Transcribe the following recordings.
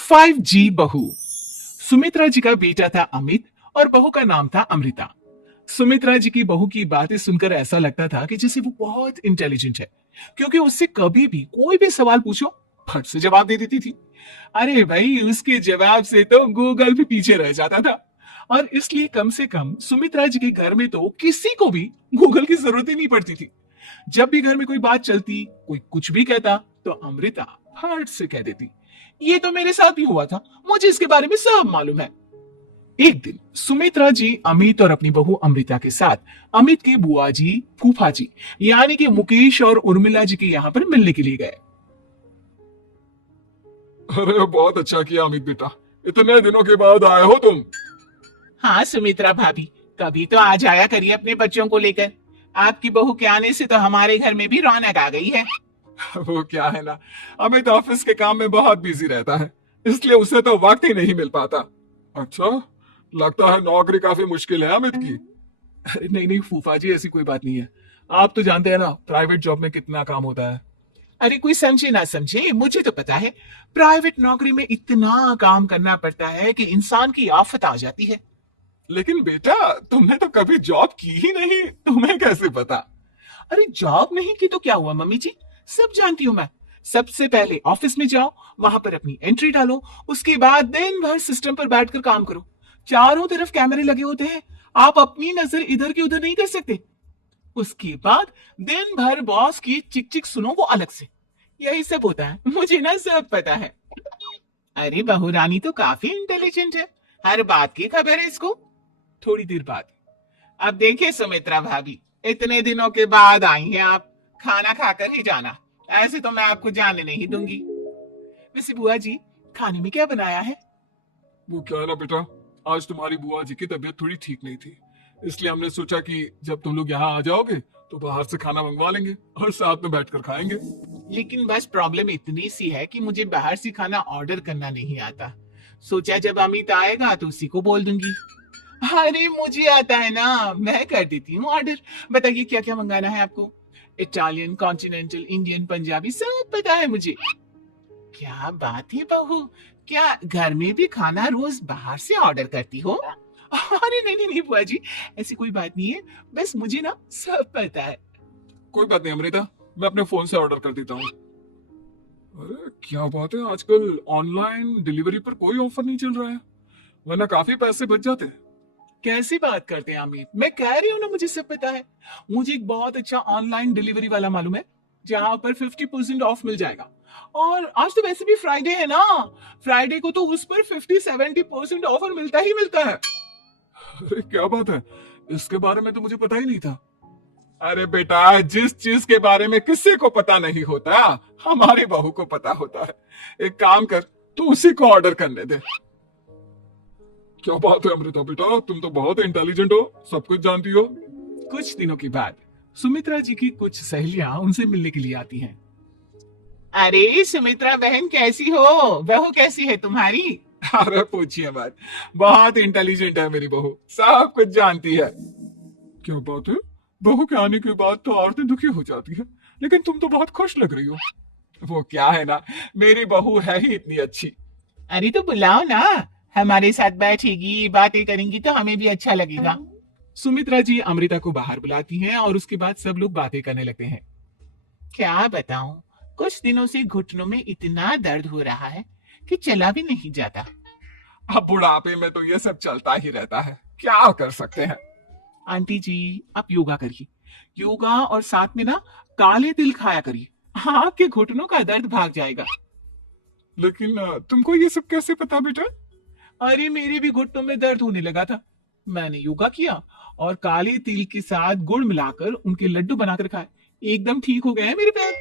5G बहू। सुमित्रा जी का बेटा था अमित और बहू का नाम था अमृता। सुमित्रा जी की बहू की बातें सुनकर ऐसा लगता था कि जैसे वो बहुत इंटेलिजेंट है, क्योंकि उससे कभी भी कोई भी सवाल पूछो फट से जवाब दे देती थी। अरे भाई, उसके जवाब से तो गूगल भी पीछे रह जाता था। और इसलिए कम से कम सुमित्रा जी के घर में तो किसी को भी गूगल की जरूरत ही नहीं पड़ती थी। जब भी घर में कोई बात चलती, कोई कुछ भी कहता, तो अमृता फट से कह देती, ये तो मेरे साथ भी हुआ था, मुझे इसके बारे में सब मालूम है। एक दिन सुमित्रा जी अमित और अपनी बहू अमृता के साथ अमित के बुआ जी, फूफा जी यानी कि मुकेश और उर्मिला जी के यहाँ पर मिलने के लिए गए। अरे बहुत अच्छा किया अमित बेटा, इतने दिनों के बाद आए हो तुम। हाँ सुमित्रा भाभी, कभी तो आ जाया करिए अपने बच्चों को लेकर। आपकी बहू के आने से तो हमारे घर में भी रौनक आ गई है। वो क्या है ना, अमित ऑफिस के काम में बहुत बिजी रहता है, इसलिए उसे तो वक्त ही नहीं मिल पाता। अच्छा, लगता है नौकरी काफी मुश्किल है अमित की। अरे नहीं नहीं फूफा जी, ऐसी कोई बात नहीं है। आप तो जानते हैं ना प्राइवेट जॉब में कितना काम होता है। अरे कोई समझे ना समझे, मुझे तो पता है। प्राइवेट नौकरी में इतना काम करना पड़ता है कि इंसान की आफत आ जाती है। लेकिन बेटा, तुमने तो कभी जॉब की ही नहीं, तुम्हें कैसे पता? अरे जॉब नहीं की तो क्या हुआ मम्मी जी, सब जानती हूँ मैं। सबसे पहले ऑफिस में जाओ, वहां पर अपनी एंट्री डालो, उसके बाद दिन भर सिस्टम पर बैठकर काम करो। चारों तरफ कैमरे लगे होते हैं, आप अपनी नजर इधर की उधर नहीं कर सकते। उसके बाद दिन भर बॉस की चिक चिक सुनो, वो अलग से। यही सब होता है, मुझे ना सब पता है। अरे बहू रानी तो काफी इंटेलिजेंट है, हर बात की खबर है इसको। थोड़ी देर बाद, अब देखिए सुमित्रा भाभी, इतने दिनों के बाद आई हैं आप, खाना खाकर ही जाना, ऐसे तो मैं आपको जाने नहीं दूंगी। वैसे बुआ जी, खाने में क्या बनाया है? वो क्या है ना बेटा, आज तुम्हारी बुआ जी की तबीयत थोड़ी ठीक नहीं थी, इसलिए हमने सोचा कि जब तुम लोग यहाँ आ जाओगे तो बाहर से खाना मंगवा लेंगे और साथ में बैठकर खाएंगे। लेकिन बस प्रॉब्लम इतनी सी है कि मुझे बाहर से खाना ऑर्डर करना नहीं आता। सोचा जब अमित आएगा तो उसी को बोल दूंगी। अरे मुझे आता है ना, मैं कर देती हूँ ऑर्डर। बताइए क्या क्या मंगाना है आपको? इटालियन, कॉन्टिनेंटल, इंडियन, पंजाबी, सब पता है मुझे। क्या बात है बहू, क्या घर में भी खाना रोज बाहर से ऑर्डर करती हो? अरे नहीं नहीं नहीं बुआ जी, ऐसी कोई बात नहीं है, बस मुझे ना सब पता है। कोई बात नहीं अमृता, मैं अपने फोन से ऑर्डर कर देता हूँ। अरे क्या बात है, आजकल ऑनलाइन डिलीवरी पर कोई ऑफर नहीं चल रहा है, वरना काफी पैसे बच जाते हैं। कैसी बात करते हैं अमित, मैं कह रही हूँ ना मुझे सब पता है। मुझे एक बहुत अच्छा ऑनलाइन डिलीवरी वाला मालूम है, जहां पर 50% ऑफ मिल जाएगा। और आज तो वैसे भी फ्राइडे है ना, फ्राइडे को तो उस पर 50-70% ऑफर मिलता ही मिलता है। अरे क्या बात है, इसके बारे में तो मुझे पता ही नहीं था। अरे बेटा, जिस चीज के बारे में किसी को पता नहीं होता, हमारी बहू को पता होता है। एक काम कर, तू उसी को ऑर्डर करने दे। क्या बात है अमृता बेटा, तुम तो बहुत इंटेलिजेंट हो, सब कुछ जानती हो। कुछ दिनों के बाद सुमित्रा जी की कुछ सहेलियां उनसे मिलने के लिए आती हैं। अरे सुमित्रा बहन कैसी हो, बहू कैसी है तुम्हारी? अरे पूछिए बात, बहुत इंटेलिजेंट है मेरी बहू, सब कुछ जानती है। क्या बात है, बहू के आने के बाद तो औरतें दुखी हो जाती है, लेकिन तुम तो बहुत खुश लग रही हो। वो क्या है ना, मेरी बहू है ही इतनी अच्छी। अरे तो बुलाओ ना, हमारे साथ बैठेगी, बातें करेंगी तो हमें भी अच्छा लगेगा। सुमित्रा जी अमृता को बाहर बुलाती हैं और उसके बाद सब लोग बातें करने लगते हैं। क्या बताऊं, कुछ दिनों से घुटनों में इतना दर्द हो रहा है कि चला भी नहीं जाता। अब बुढ़ापे में तो ये सब चलता ही रहता है, क्या कर सकते हैं। आंटी जी, आप योगा करिए, योगा और साथ में ना काले तिल खाया करिए, आपके घुटनों का दर्द भाग जाएगा। लेकिन तुमको ये सब कैसे पता बेटा? अरे मेरे भी घुटनों में दर्द होने लगा था, मैंने योगा किया और काले तिल के साथ गुड़ मिलाकर उनके लड्डू बनाकर खाए, एकदम ठीक हो गए हैं मेरे पैर।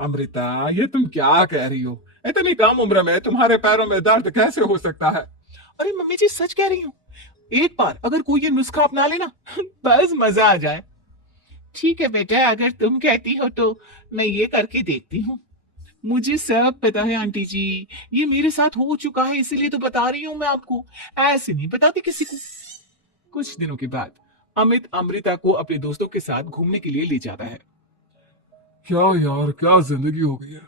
अमृता, ये तुम क्या कह रही हो, इतनी कम उम्र में तुम्हारे पैरों में दर्द कैसे हो सकता है? अरे मम्मी जी सच कह रही हूँ, एक बार अगर कोई ये नुस्खा अपना लेना बस मजा आ जाए। ठीक है बेटा, अगर तुम कहती हो तो मैं ये करके देखती हूँ। मुझे सब पता है आंटी जी, ये मेरे साथ हो चुका है, इसीलिए तो बता रही हूँ मैं आपको, ऐसे नहीं बताती किसी को। कुछ दिनों के बाद अमित अमृता को अपने दोस्तों के साथ घूमने के लिए ले जाता है। क्या यार, क्या जिंदगी हो गई है,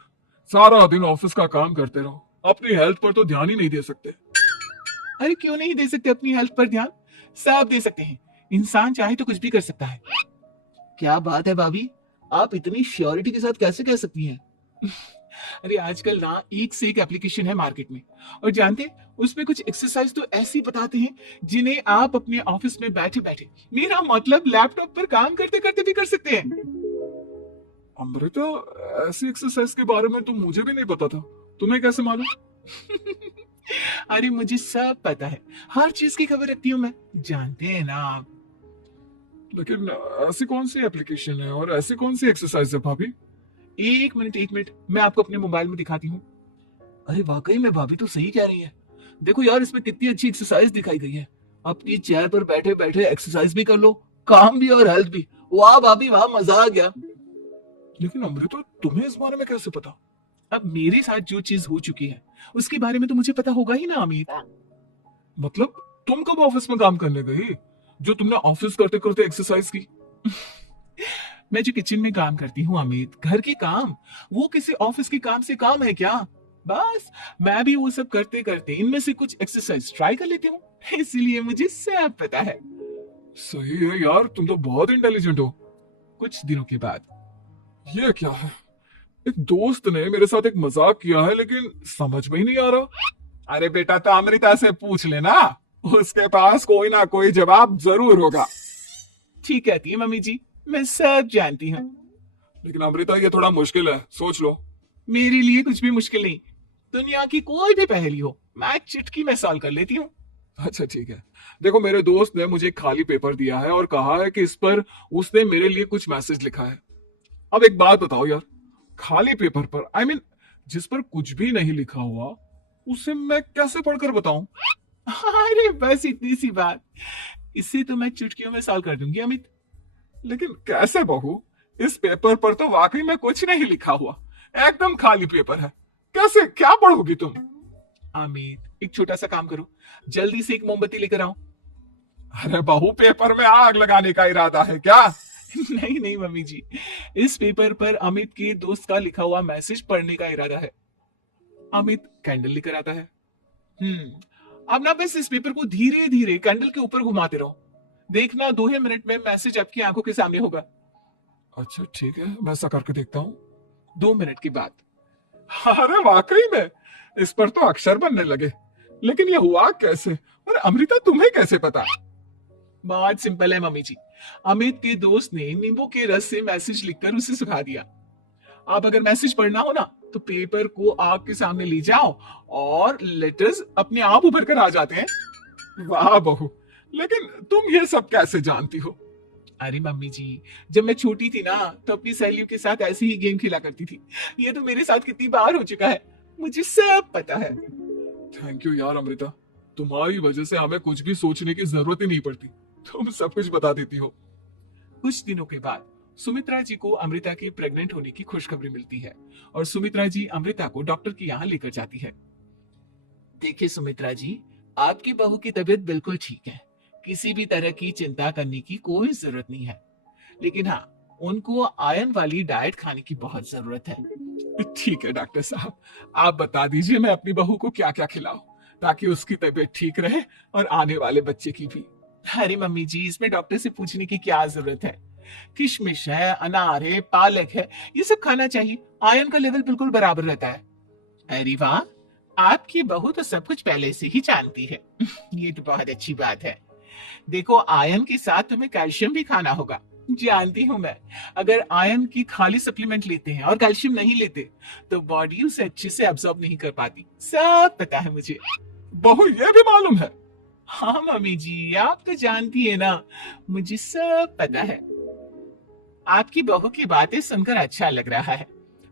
सारा दिन ऑफिस का काम करते रहो, अपनी हेल्थ पर तो ध्यान ही नहीं दे सकते। अरे क्यों नहीं दे सकते अपनी हेल्थ पर ध्यान? सब दे सकते हैं। इंसान चाहे तो कुछ भी कर सकता है। क्या बात है भाभी, आप इतनी श्योरिटी के साथ कैसे कह सकती हैं? अरे आजकल ना एक से एक एप्लीकेशन है मार्केट में, और जानते हैं उसमें कुछ एक्सरसाइज तो ऐसी बताते हैं जिन्हें आप अपने ऑफिस में बैठे बैठे, मेरा मतलब लैपटॉप पर काम करते करते भी कर सकते हैं। अमृता, ऐसी एक्सरसाइज के बारे में तो मुझे भी नहीं पता था, तुम्हें कैसे मालूम? अरे मुझे सब पता है, हर चीज की खबर रखती हूँ मैं, जानते हैं ना आप। लेकिन ऐसी कौन सी एप्लीकेशन है और ऐसी कौन सी एक्सरसाइज है भाभी? एक मिनट एक मिनट, मैं आपको अपने मोबाइल में दिखाती हूँ। अरे वाकई में भाभी तो सही कह रही है। देखो यार, इसमें कितनी अच्छी एक्सरसाइज दिखाई गई है। अपनी चेयर पर बैठे बैठे एक्सरसाइज भी कर लो, काम भी और हेल्थ भी। वाह भाभी वाह, मजा आ गया। लेकिन अमृता, तुम्हें इस बारे में कैसे पता? अब मेरे साथ जो चीज हो चुकी है उसके बारे में तो मुझे पता होगा ही ना अमित। मतलब तुम कब ऑफिस में काम करने गई जो तुमने ऑफिस करते करते एक्सरसाइज की? मैं जो किचन में काम करती हूँ अमित, घर के काम, वो किसी ऑफिस के काम से काम है क्या? बस मैं भी वो सब करते करते इनमें से कुछ एक्सरसाइज ट्राई कर लेती हूँ, इसीलिए मुझे सब पता है। सही है यार, तुम तो बहुत इंटेलिजेंट हो। कुछ दिनों के बाद, ये क्या है? एक दोस्त ने मेरे साथ एक मजाक किया है, लेकिन समझ में ही नहीं आ रहा। अरे बेटा, तो अमृता से पूछ लेना, उसके पास कोई ना कोई जवाब जरूर होगा। ठीक कहती है मम्मी जी, मैं सब जानती हूँ। लेकिन अमृता, ये थोड़ा मुश्किल है, सोच लो। मेरे लिए कुछ भी मुश्किल नहीं, दुनिया की कोई भी पहेली हो मैं चुटकी में सॉल्व कर लेती हूँ। अच्छा ठीक है। देखो, मेरे दोस्त ने मुझे एक खाली पेपर दिया है और कहा है कि इस पर उसने मेरे लिए कुछ मैसेज लिखा है। अब एक बात बताओ यार, खाली पेपर पर, आई मीन जिस पर कुछ भी नहीं लिखा हुआ, उसे मैं कैसे पढ़कर बताऊं? अरे बस इतनी सी बात, इसे तो मैं चुटकियों में सॉल्व कर दूंगी अमित। लेकिन कैसे बहू? इस पेपर पर तो वाकई में कुछ नहीं लिखा हुआ, एकदम खाली पेपर है। कैसे, क्या पढ़ोगी तुम? अमित एक छोटा सा काम करो, जल्दी से एक मोमबत्ती लेकर आओ। अरे बहू, पेपर में आग लगाने का इरादा है क्या? नहीं नहीं मम्मी जी, इस पेपर पर अमित के दोस्त का लिखा हुआ मैसेज पढ़ने का इरादा है। अमित कैंडल लेकर आता है। अब ना बस इस पेपर को धीरे धीरे कैंडल के ऊपर घुमाते रहो, देखना 2 ही मिनट में मैसेज आपकी आंखों के सामने होगा। अच्छा ठीक है, मैं ऐसा करके देखता हूँ। 2 मिनट के बाद, अरे वाकई में इस पर तो अक्षर बनने लगे। लेकिन ये हुआ कैसे? और अमृता, तुम्हें कैसे पता? बहुत सिंपल है मम्मी जी, अमित के दोस्त ने नींबू के रस से मैसेज लिखकर उसे सुखा दिया। अब अगर मैसेज पढ़ना हो ना तो पेपर को आग के सामने ले जाओ और लेटर्स अपने आप उभर कर आ जाते हैं। वाह बहू, लेकिन तुम ये सब कैसे जानती हो? अरे मम्मी जी, जब मैं छोटी थी ना तो अपनी सहेलियों के साथ ऐसे ही गेम खेला करती थी। ये तो मेरे साथ कितनी बार हो चुका है, मुझे सब पता है। थैंक यू यार अमृता, तुम्हारी वजह से हमें कुछ भी सोचने की जरूरत ही नहीं पड़ती, तुम सब कुछ बता देती हो। कुछ दिनों के बाद सुमित्रा जी को अमृता के प्रेग्नेंट होने की खुशखबरी मिलती है और सुमित्रा जी अमृता को डॉक्टर के यहाँ लेकर जाती है। देखिए सुमित्रा जी, आपकी बहू की तबीयत बिल्कुल ठीक है, किसी भी तरह की चिंता करने की कोई जरूरत नहीं है, लेकिन हाँ, उनको आयरन वाली डाइट खाने की बहुत जरूरत है। ठीक है डॉक्टर साहब, आप बता दीजिए मैं अपनी बहू को क्या क्या खिलाऊं ताकि उसकी तबीयत ठीक रहे और आने वाले बच्चे की भी। अरे मम्मी जी, इसमें डॉक्टर से पूछने की क्या जरूरत है? किशमिश है, अनार है, पालक है, ये सब खाना चाहिए, आयरन का लेवल बिल्कुल बराबर रहता है। अरे वाह, आपकी बहू तो सब कुछ पहले से ही जानती है। ये तो बहुत अच्छी बात है। देखो, आयरन के साथ तुम्हें कैल्शियम भी खाना होगा, जानती हूँ मैं। अगर आयरन की खाली सप्लीमेंट लेते हैं और कैल्शियम नहीं लेते तो बॉडी उसे अच्छे से एब्जॉर्ब नहीं कर पाती, सब पता है मुझे। बहू, ये भी मालूम है? हाँ मम्मी जी, आप तो जानती है ना, मुझे सब पता है। आपकी बहू की बातें सुनकर अच्छा लग रहा है।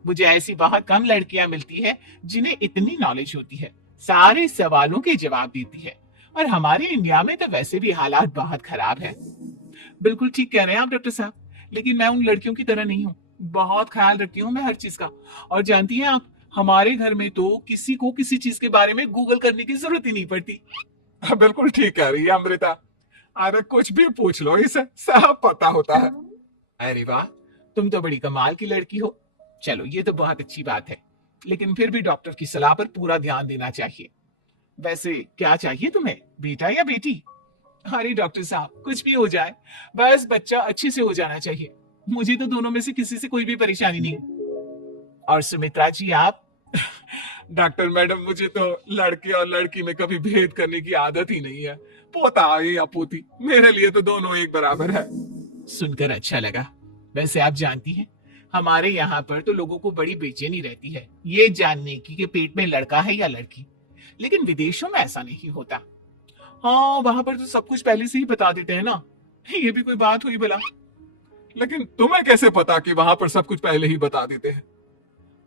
मुझे ऐसी बहुत कम लड़कियां मिलती है जिन्हें इतनी नॉलेज होती है, सारे सवालों के जवाब देती है, और हमारे इंडिया में तो वैसे भी हालात बहुत खराब है। बिल्कुल ठीक कह रहे हैं आप डॉक्टर साहब, लेकिन मैं उन लड़कियों की तरह नहीं हूँ, बहुत ख्याल रखती हूँ मैं हर चीज का। और जानती हैं आप, हमारे घर में तो किसी को किसी चीज के बारे में गूगल करने की जरूरत ही नहीं पड़ती। बिल्कुल ठीक कह रही है अमृता, अरे कुछ भी पूछ लो, इसे सब पता होता है। अरे वाह, तुम तो बड़ी कमाल की लड़की हो। चलो, ये तो बहुत अच्छी बात है। लेकिन फिर भी डॉक्टर की सलाह पर पूरा ध्यान देना चाहिए। वैसे क्या चाहिए तुम्हें, बेटा या बेटी? अरे डॉक्टर साहब, कुछ भी हो जाए, बस बच्चा अच्छे से हो जाना चाहिए। मुझे तो दोनों में से किसी से कोई भी परेशानी नहीं। और सुमित्रा जी आप? डॉक्टर मैडम, मुझे तो लड़के और लड़की में कभी भेद करने की आदत ही नहीं है। पोता है या पोती, मेरे लिए तो दोनों एक बराबर है। सुनकर अच्छा लगा। वैसे आप जानती हैं, हमारे यहाँ पर तो लोगों को बड़ी बेचैनी रहती है ये जानने की कि पेट में लड़का है या लड़की। लेकिन विदेशों में ऐसा नहीं होता। हाँ, वहां पर तो सब कुछ पहले से ही बता देते हैं ना। ये भी कोई बात हुई भला? लेकिन तुम्हें कैसे पता कि वहां पर सब कुछ पहले ही बता देते हैं?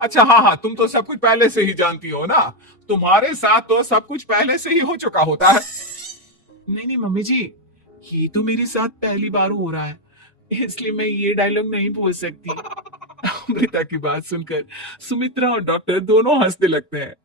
अच्छा, हाँ हाँ, तुम तो सब कुछ पहले से ही जानती हो ना। तुम्हारे साथ तो सब कुछ पहले से ही हो चुका होता है। नहीं नहीं मम्मी जी, ये तो मेरे साथ पहली बार हो रहा है, इसलिए मैं ये डायलॉग नहीं बोल सकती। अमृता की बात सुनकर सुमित्रा और डॉक्टर दोनों हंसने लगते हैं।